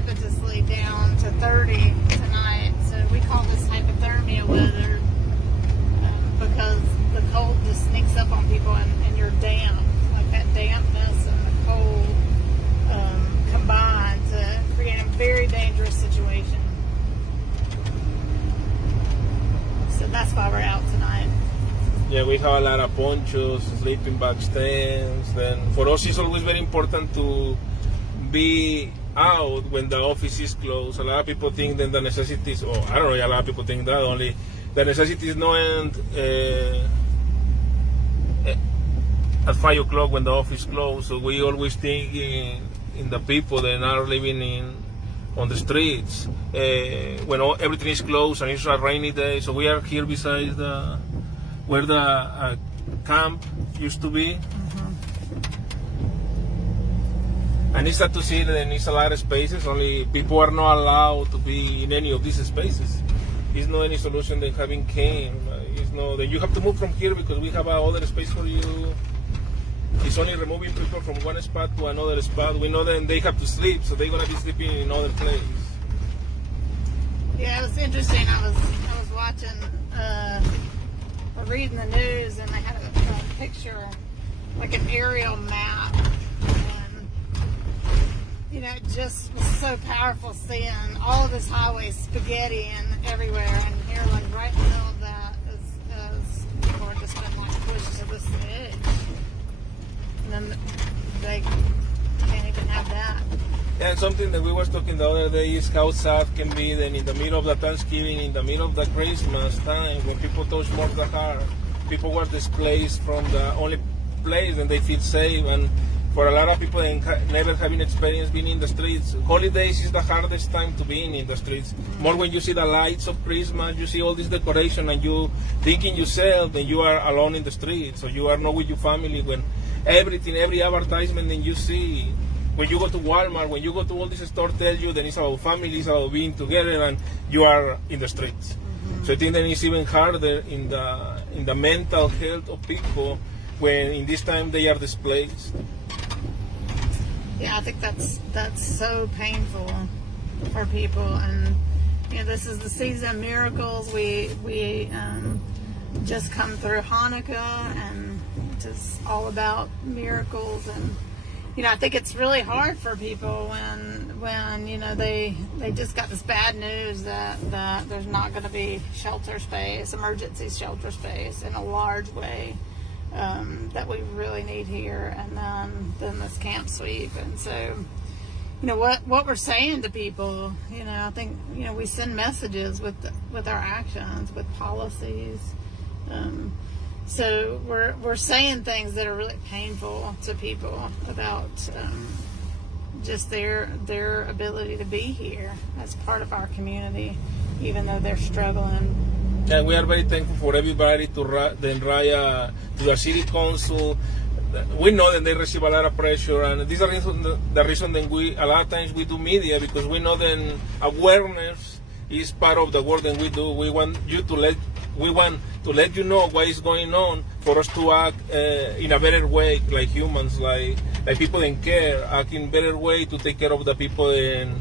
precipitously down to 30 tonight. So we call this hypothermia weather because the cold just sneaks up on people and you're damp. Like that dampness and the cold combine to create a very dangerous situation. So that's why we're out tonight. Yeah, we have a lot of ponchos, sleeping bag stands. Then for us, it's always very important to be out when the office is closed. A lot of people think that the necessities, or I don't know, a lot of people think that only the necessities no end at 5 o'clock when the office closed. So we always think in the people that are living on the streets when everything is closed and it's a rainy day. So we are here beside where the camp used to be. And it's sad to see that it's a lot of spaces, only people are not allowed to be in any of these spaces. It's not any solution than having camp. It's no, then you have to move from here because we have other space for you. It's only removing people from one spot to another spot. We know that they have to sleep, so they're gonna be sleeping in another place. Yeah, it was interesting. I was watching, reading the news, and they had a picture, like an aerial map. You know, it just was so powerful seeing all of this highway spaghetti and everywhere, and here, like right in the middle of that, as people are just been like pushed to this edge, and then they can't even have that. Yeah, and something that we were talking the other day is how sad can be then in the middle of the Thanksgiving, in the middle of the Christmas time, when people touch more the heart, people were displaced from the only place and they feel safe. And for a lot of people never having experience being in the streets, holidays is the hardest time to be in the streets. More when you see the lights of Christmas, you see all this decoration, and you thinking yourself that you are alone in the streets, or you are not with your family. When every advertisement that you see, when you go to Walmart, when you go to all these stores, tell you that it's about families, about being together, and you are in the streets. So I think that it's even harder in the mental health of people when in this time they are displaced. Yeah, I think that's so painful for people, and you know, this is the season of miracles. We just come through Hanukkah, and just all about miracles. And you know, I think it's really hard for people when you know they just got this bad news that there's not going to be shelter space, emergency shelter space in a large way. That we really need here, and then this camp sweep. And so, you know, what we're saying to people, you know, I think, you know, we send messages with our actions, with policies. So we're saying things that are really painful to people about just their ability to be here as part of our community, even though they're struggling. And we are very thankful for everybody to Raya, to the city council. We know that they receive a lot of pressure, and this is the reason that a lot of times we do media, because we know that awareness is part of the work that we do. We want to let you know what is going on, for us to act in a better way, like humans, like people in care, act in a better way to take care of the people and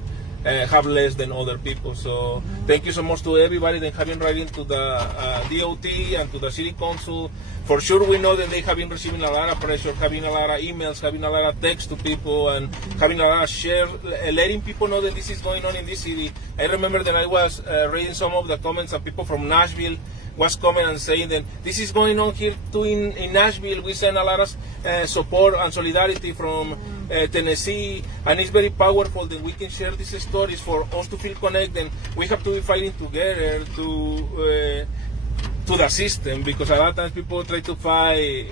have less than other people. So thank you so much to everybody that have been writing to the DOT and to the city council. For sure, we know that they have been receiving a lot of pressure, having a lot of emails, having a lot of texts to people, and having a lot of share, letting people know that this is going on in this city. I remember that I was reading some of the comments, and people from Nashville was coming and saying that this is going on here too in Nashville. We send a lot of support and solidarity from Tennessee, and it's very powerful that we can share these stories for us to feel connected. We have to be fighting together to the system, because a lot of times people try to fight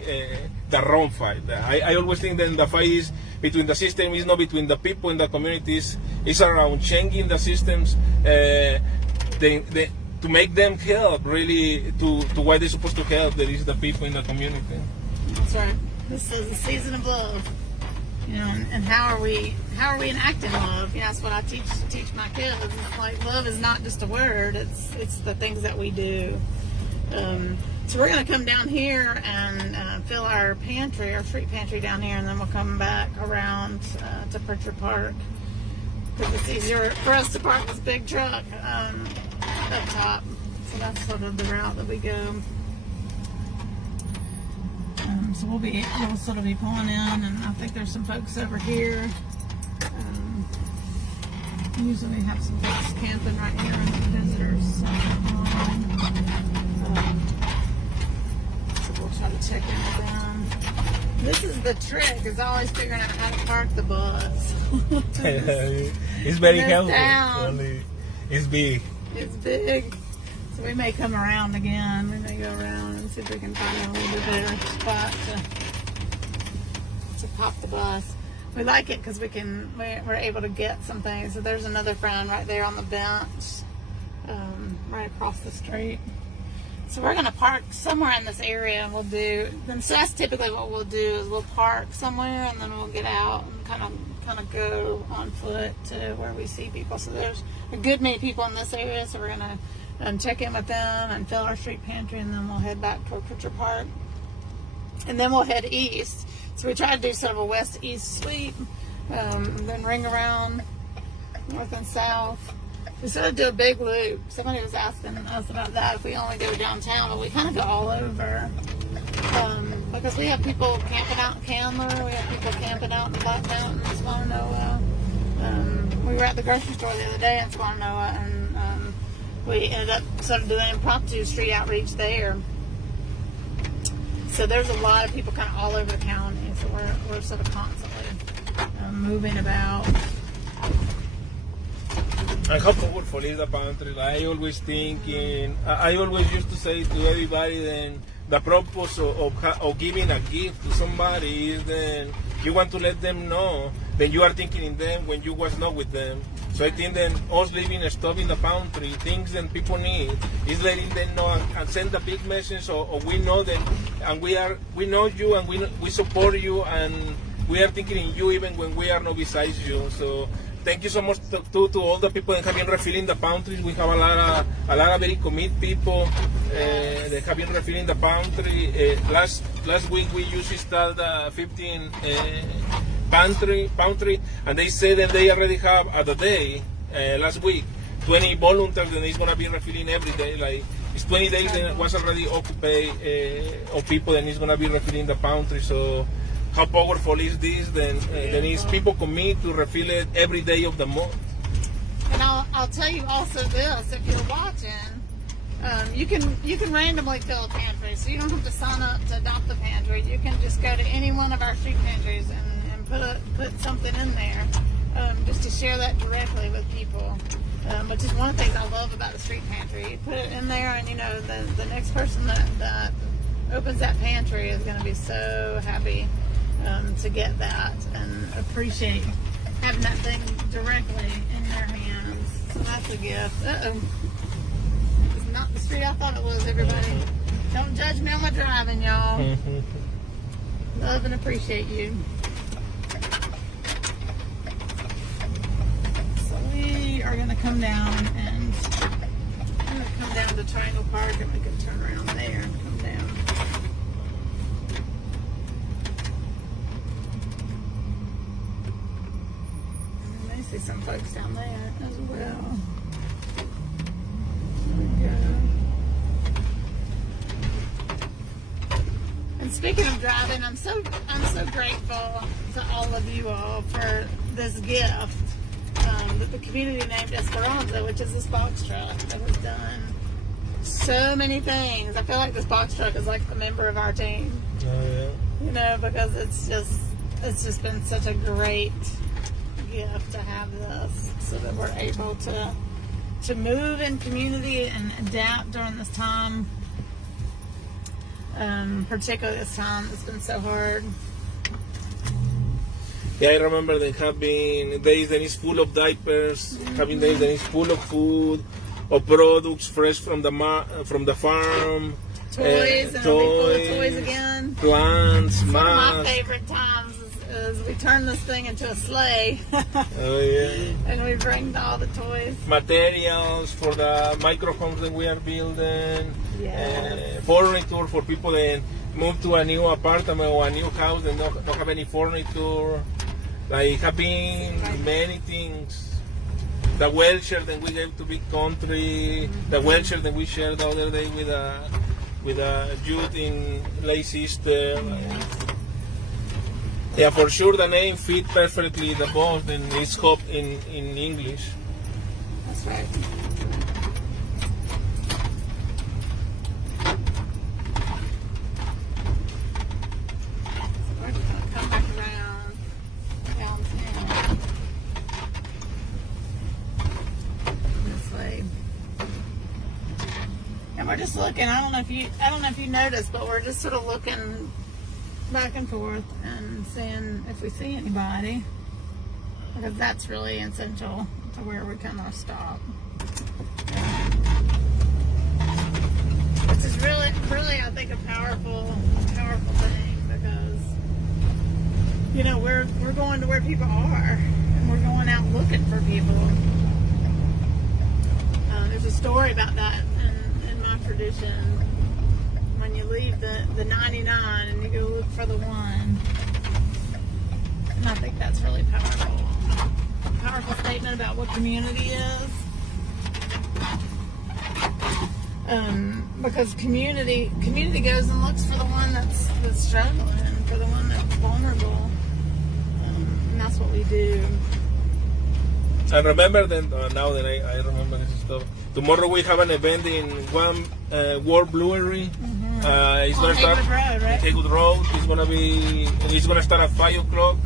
the wrong fight. I always think that the fight is between the system, is not between the people in the communities. It's around changing the systems to make them help really to what they're supposed to help, that is the people in the community. That's right. This is the season of love. You know, and how are we enacting love? You know, that's what I teach my kids. It's like, love is not just a word, it's the things that we do. So we're going to come down here and fill our pantry, our street pantry down here, and then we'll come back around to Pritchard Park. because it's easier for us to park this big truck up top. So that's sort of the route that we go. So we'll sort of be pulling in, and I think there's some folks over here. Usually we have some folks camping right here and visitors. So we'll try to check in with them. This is the trick, is always figuring out how to park the bus. It's very This helpful. town. Only it's big. It's big. So we may come around again. We may go around and see if we can find a little bit better spot to pop the bus. We like it because we're able to get some things. So there's another friend right there on the bench, right across the street. So we're going to park somewhere in this area, and so that's typically what we'll do, is we'll park somewhere and then we'll get out and kind of go on foot to where we see people. So there's a good many people in this area, so we're going to check in with them and fill our street pantry, and then we'll head back toward Pritchard Park. And then we'll head east. So we try to do sort of a west-east sweep, then ring around north and south. We sort of do a big loop. Somebody was asking us about that, if we only go downtown, but we kind of go all over. Because we have people camping out in Candler, we have people camping out in the Black Mountains, Swananoa. We were at the grocery store the other day in Swananoa, and we ended up sort of doing impromptu street outreach there. So there's a lot of people kind of all over the county, so we're sort of constantly moving about. And how powerful is the pantry? Like, I always thinking, I always used to say to everybody, then the purpose of giving a gift to somebody is then you want to let them know that you are thinking in them when you was not with them. So I think then us leaving stuff in the pantry, things that people need, is letting them know and send a big message, or we know them, and we know you, and we support you, and we are thinking in you even when we are not besides you. So thank you so much to all the people that have been refilling the pantries. We have a lot of very committed people that have been refilling the pantry. Last week we usually started 15 pantry, and they say that they already have at the day last week 20 volunteers, and it's gonna be refilling every day. Like it's 20 days and it was already occupied of people, and it's gonna be refilling the pantry. So how powerful is this? Then is people commit to refill it every day of the month. And I'll tell you also this: if you're watching, you can randomly fill a pantry, so you don't have to sign up to adopt the pantry. You can just go to any one of our street pantries and put something in there, just to share that directly with people. Which is one of the things I love about the street pantry. You put it in there, and you know the next person that opens that pantry is going to be so happy to get that and appreciate having that thing directly in their hands. So that's a gift. It's not the street I thought it was, everybody. Don't judge me on my driving, y'all. Love and appreciate you. So we are going to come down to Triangle Park, and we can turn around there and come down. I see some folks down there as well. There we go. And speaking of driving, I'm so grateful to all of you all for this gift that the community named Esperanza, which is this box truck that has done so many things. I feel like this box truck is like a member of our team. Oh, yeah. You know, because it's just been such a great gift to have this, so that we're able to move in community and adapt during this time. Particularly this time, it's been so hard. Yeah, I remember there have been days that is full of diapers, having days that is full of food, of products fresh from the farm, Toys, and it'll be full of toys again. plants, One of my masks. favorite times is we turn this thing into a sleigh. Oh yeah. And we bring all the toys. Materials for the microhomes that we are building. Yes. Furniture for people that move to a new apartment or a new house and don't have any furniture. Like have been many things. the wheelchair that we gave to Big Country, the wheelchair that we shared the other day with a youth in Leicester. Yeah, for sure the name fit perfectly the boss, and it's Hope in English. That's right. We're just gonna come back around downtown this way, and we're just looking. I don't know if you noticed, but we're just sort of looking back and forth and seeing if we see anybody, because that's really essential to where we kind of stop. Which is really, I think, a powerful thing, because we're going to where people are, and we're going out looking for people. There's a story about that in my tradition. When you leave the 99 and you go look for the one. And I think that's really powerful. A powerful statement about what community is. Because community goes and looks for the one that's struggling, for the one that's vulnerable. And that's what we do. I remember then, now that I remember this stuff. Tomorrow we have an event in one World Brewery. It's gonna start Haywood Road, right? Haywood Road. It's gonna start at 5 o'clock.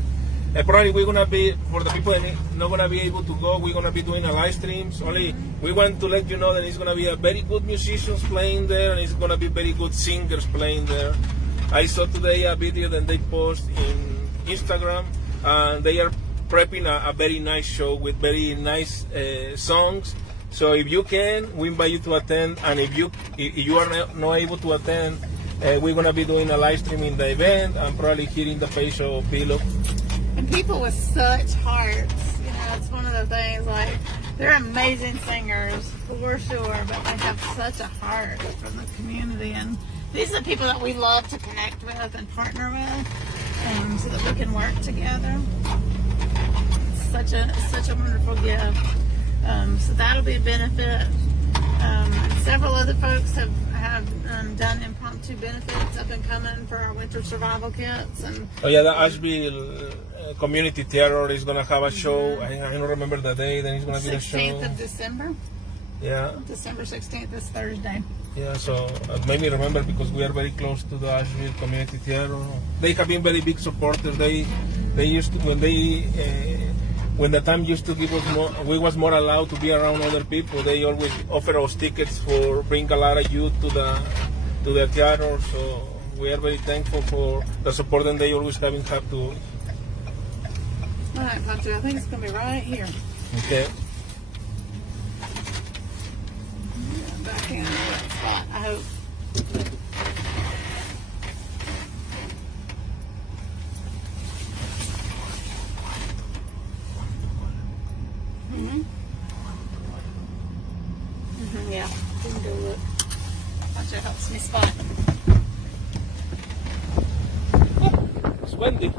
Probably we're gonna be, for the people that not gonna be able to go, we're gonna be doing a live streams. Only we want to let you know that it's gonna be a very good musicians playing there, and it's gonna be very good singers playing there. I saw today a video that they post in Instagram, and they are prepping a very nice show with very nice songs. So if you can, we invite you to attend, and if you are not able to attend, we're gonna be doing a live stream in the event, and probably hearing the face of Bilo. And people with such hearts, it's one of the things, like, they're amazing singers for sure, but they have such a heart for the community, and these are people that we love to connect with and partner with, so that we can work together. It's such a wonderful gift. So that'll be a benefit. Several other folks have done impromptu benefits up and coming for our winter survival kits. And the Asheville Community Theater is gonna have a show. I don't remember the day. Then it's gonna be a show. 16th of December. Yeah. December 16th is Thursday. Yeah, so made me remember, because we are very close to the Asheville Community Theater. They have been very big supporters. They used to, when the time used to give us more, we was more allowed to be around other people. They always offer us tickets for bring a lot of youth to the theater. So we are very thankful for the support that they always have to us. All right, Pancho, I think it's gonna be right here. Okay. Back in that spot, I hope. Yeah, we can go look. Pancho helps me spot. It's windy.